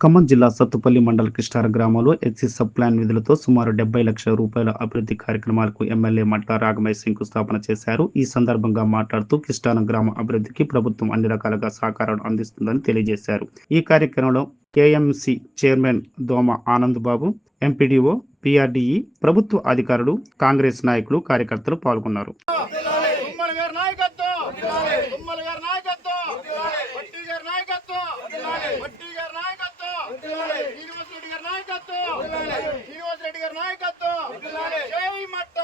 ఖమ్మం జిల్లా సత్తుపల్లి మండల కృష్ణార గ్రామంలో ఎక్సిస్ సబ్ ప్లాన్ నిధులతో సుమారు డెబ్బై లక్షల రూపాయల అభివృద్ధి కార్యక్రమాలకు ఎమ్మెల్యే మట్ల రాగమయ్య శంకుస్థాపన చేశారు. ఈ సందర్భంగా మాట్లాడుతూ కృష్ణాన గ్రామ అభివృద్ధికి ప్రభుత్వం అన్ని రకాలుగా సహకారం అందిస్తుందని తెలియజేశారు. ఈ కార్యక్రమంలో కేఎంసి చైర్మన్ దోమ ఆనంద్ బాబు ఎంపీడీఓ పిఆర్డీఈ ప్రభుత్వ అధికారులు కాంగ్రెస్ నాయకులు కార్యకర్తలు పాల్గొన్నారు. తుమ్మల నాయకత్వం గారి నాయకత్వం వడ్డీ గారి నాయకత్వం వడ్డీ గారి నాయకత్వం శ్రీనివాస్ రెడ్డి గారి నాయకత్వం శ్రీనివాస్ రెడ్డి గారి నాయకత్వం జై మట్ట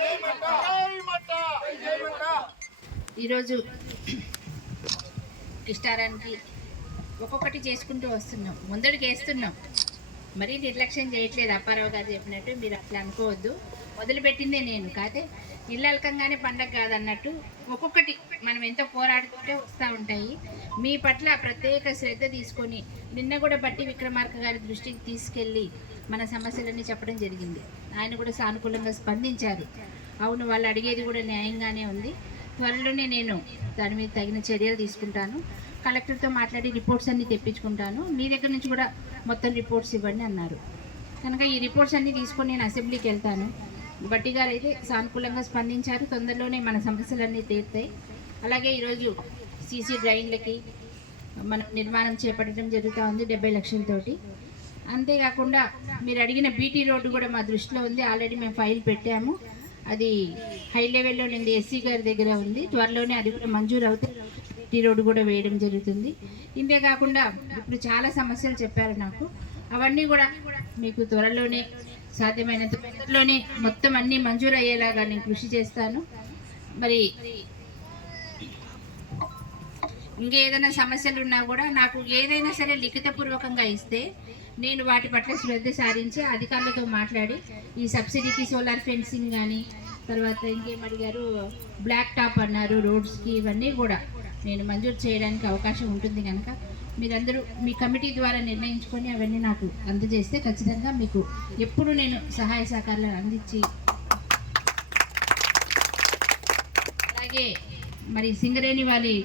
జై మట్ట జై మట్ట జై మట్ట ఈరోజు ఇష్టారానికి ఒక్కొక్కటి చేసుకుంటూ వస్తున్నాం. ముందడుగు వేస్తున్నాం. మరీ నిర్లక్ష్యం చేయట్లేదు అప్పారావు గారు చెప్పినట్టు మీరు అట్లా అనుకోవద్దు. మొదలుపెట్టిందే నేను. కాదే ఇల్లు పండగ కాదన్నట్టు ఒక్కొక్కటి మనం ఎంతో పోరాడుతుంటే వస్తూ ఉంటాయి. మీ పట్ల ప్రత్యేక శ్రద్ధ తీసుకొని నిన్న కూడా బట్టి విక్రమార్క గారి దృష్టికి తీసుకెళ్ళి మన సమస్యలన్నీ చెప్పడం జరిగింది. ఆయన కూడా సానుకూలంగా స్పందించారు. అవును వాళ్ళు అడిగేది కూడా న్యాయంగానే ఉంది. త్వరలోనే నేను దాని మీద తగిన చర్యలు తీసుకుంటాను. కలెక్టర్తో మాట్లాడి రిపోర్ట్స్ అన్నీ తెప్పించుకుంటాను. మీ దగ్గర నుంచి కూడా మొత్తం రిపోర్ట్స్ ఇవ్వండి అన్నారు. కనుక ఈ రిపోర్ట్స్ అన్నీ తీసుకొని నేను అసెంబ్లీకి వెళ్తాను. బట్టి గారు అయితే సానుకూలంగా స్పందించారు. తొందరలోనే మన సమస్యలన్నీ తీరుతాయి. అలాగే ఈరోజు సీసీ డ్రైన్లకి మనం నిర్మాణం చేపట్టడం జరుగుతూ ఉంది డెబ్బై లక్షలతోటి. అంతేకాకుండా మీరు అడిగిన బీటీ రోడ్డు కూడా మా దృష్టిలో ఉంది. ఆల్రెడీ మేము ఫైల్ పెట్టాము. అది హై లెవెల్లో నుండి ఎస్సీ గారి దగ్గర ఉంది. త్వరలోనే అది కూడా మంజూరు అవుతే టీ రోడ్డు కూడా వేయడం జరుగుతుంది. ఇంతే కాకుండా ఇప్పుడు చాలా సమస్యలు చెప్పారు నాకు. అవన్నీ కూడా మీకు త్వరలోనే సాధ్యమైనంత త్వరలోనే మొత్తం అన్నీ మంజూరు అయ్యేలాగా నేను కృషి చేస్తాను. మరి ఇంకేదైనా సమస్యలు ఉన్నా కూడా నాకు ఏదైనా సరే లిఖితపూర్వకంగా ఇస్తే నేను వాటి పట్ల శ్రద్ధ సారించి అధికారులతో మాట్లాడి ఈ సబ్సిడీకి సోలార్ ఫెన్సింగ్ కానీ తర్వాత ఇంకేం అడిగారు బ్లాక్ టాప్ అన్నారు రోడ్స్కి ఇవన్నీ కూడా నేను మంజూరు చేయడానికి అవకాశం ఉంటుంది కనుక మీరందరూ మీ కమిటీ ద్వారా నిర్ణయించుకొని అవన్నీ నాకు అందజేస్తే ఖచ్చితంగా మీకు ఎప్పుడు నేను సహాయ సహకారాలు అందించి అలాగే మరి సింగరేణి వాళ్ళి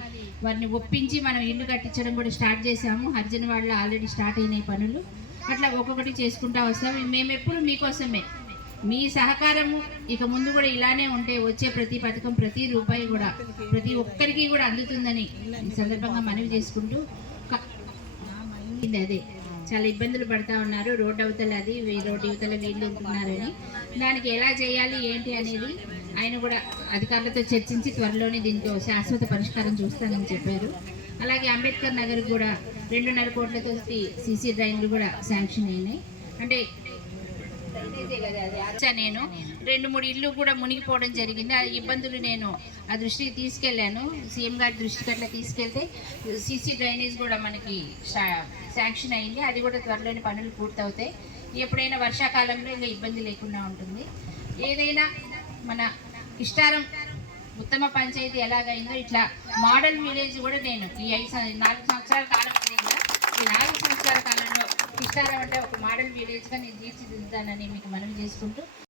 వారిని ఒప్పించి మనం ఇల్లు కట్టించడం కూడా స్టార్ట్ చేసాము హరిజన వాళ్ళ ఆల్రెడీ స్టార్ట్ అయినాయి పనులు. అట్లా ఒక్కొక్కటి చేసుకుంటా వస్తాము మేము ఎప్పుడు మీకోసమే. మీ సహకారము ఇక ముందు కూడా ఇలానే ఉంటే వచ్చే ప్రతి పథకం ప్రతి రూపాయి కూడా ప్రతి ఒక్కరికి కూడా అందుతుందని ఈ సందర్భంగా మనవి చేసుకుంటూ అదే. చాలా ఇబ్బందులు పడతా ఉన్నారు. రోడ్ అవతల అది రోడ్డు రోడ్ యువతల వీళ్ళు ఉంటున్నారని. దానికి ఎలా చేయాలి ఏంటి అనేది ఆయన కూడా అధికారులతో చర్చించి త్వరలోనే దీంతో శాశ్వత పరిష్కారం చూస్తానని చెప్పారు. అలాగే అంబేద్కర్ నగర్ కూడా రెండున్నర కోట్లతో సీసీ డ్రైన్లు కూడా శాంక్షన్ అయినాయి. అంటే అచ్చా నేను రెండు మూడు ఇల్లు కూడా మునిగిపోవడం జరిగింది. ఆ ఇబ్బందులు నేను ఆ దృష్టికి తీసుకెళ్ళాను. సీఎం గారి దృష్టికి అట్లా తీసుకెళ్తే సీసీ డ్రైనేజ్ కూడా మనకి శా- శాంక్షన్ అయింది. అది కూడా త్వరలోని పనులు పూర్తవుతాయి. ఎప్పుడైనా వర్షాకాలంలో ఇంకా ఇబ్బంది లేకుండా ఉంటుంది. ఏదైనా మన ఇష్టారం. ఉత్తమ పంచాయతీ ఎలాగైందో ఇట్లా మోడల్ విలేజ్ కూడా నేను ఈ ఐదు నాలుగు సంవత్సరాల కాలం ఈ నాలుగు సంవత్సరాల కాలంలో ఇష్టారం అంటే ఒక మోడల్ విలేజ్గా నేను తీర్చిదిద్దానని మీకు మనవి చేసుకుంటూ